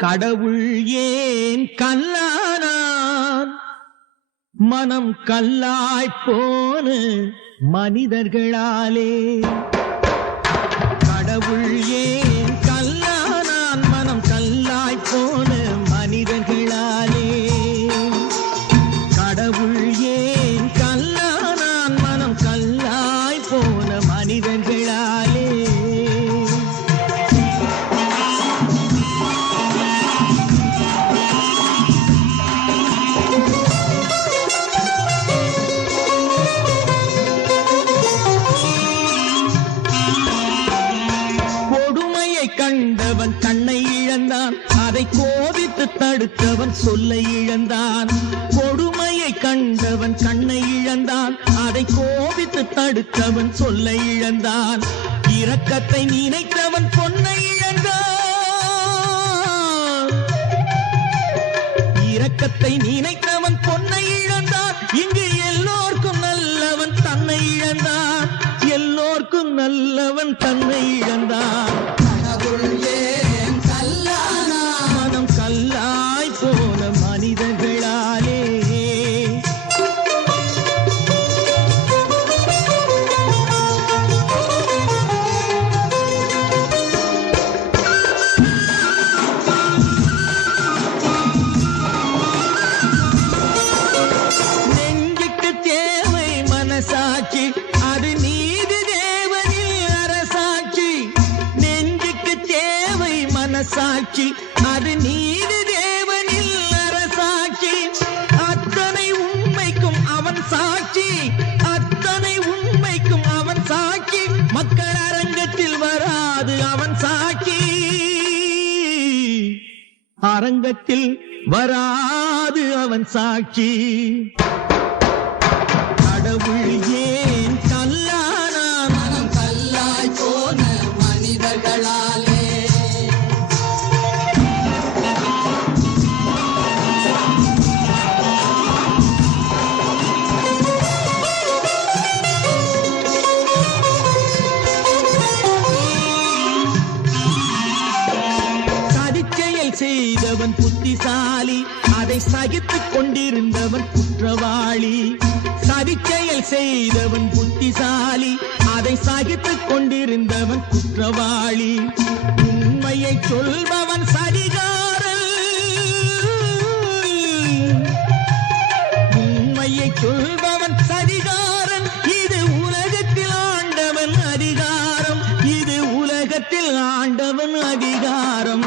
கடவுள் ஏன் கல்லானான் மனம் கல்லாய்ப்போன மனிதர்களாலே கடவுள் ஏன் கல்லானான் மனம் கல்லாய்ப்போன மனிதர்களாலே கடவுள் ஏன் கல்லானான் மனம் கல்லாய்ப்போன மனிதர்களாலே கண்டவன் கண்ணை இழந்தான் அதை கோபித்து தடுத்தவன் சொல்லை இழந்தான் கொடுமையை கண்டவன் கண்ணை இழந்தான் அதை கோபித்து தடுத்தவன் சொல்லை இழந்தான் இரக்கத்தை நினைத்தவன் பொன்னை இழந்தான் இரக்கத்தை நினைத்தவன் பொன்னை இழந்தான் இங்கு எல்லோர்க்கும் நல்லவன் தன்னை இழந்தான் எல்லோர்க்கும் நல்லவன் தன்னை இழந்தான் மனம் கல்லாய் போன மனிதர்களாலே நெஞ்சுக்கு தேவை மனசாட்சி அது நீதி தேவனில் அரசாட்சி நெஞ்சுக்கு தேவை மனசாட்சி அது நீதி தேவனில் அரசாட்சி அத்தனை உண்மைக்கும் அவன் சாட்சி அத்தனை உண்மைக்கும் அவன் சாட்சி மக்கள் அரங்கத்தில் வராது அவன் சாட்சி அரங்கத்தில் வராது அவன் சாட்சி கடவுள் ஏன் கல்லானான் மனம் கல்லாய் போன மனிதர்களாலே செய்தவன் புத்திசாலி அதை சகித்துக் கொண்டிருந்தவன் குற்றவாளி சதிச்செயல் செய்தவன் புத்திசாலி அதை சகித்துக் கொண்டிருந்தவன் குற்றவாளி உண்மையை சொல்பவன் சரிகாரன் உண்மையை சொல்பவன் சரிகாரன் இது உலகத்தில் ஆண்டவன் அதிகாரம் இது உலகத்தில் ஆண்டவன் அதிகாரம்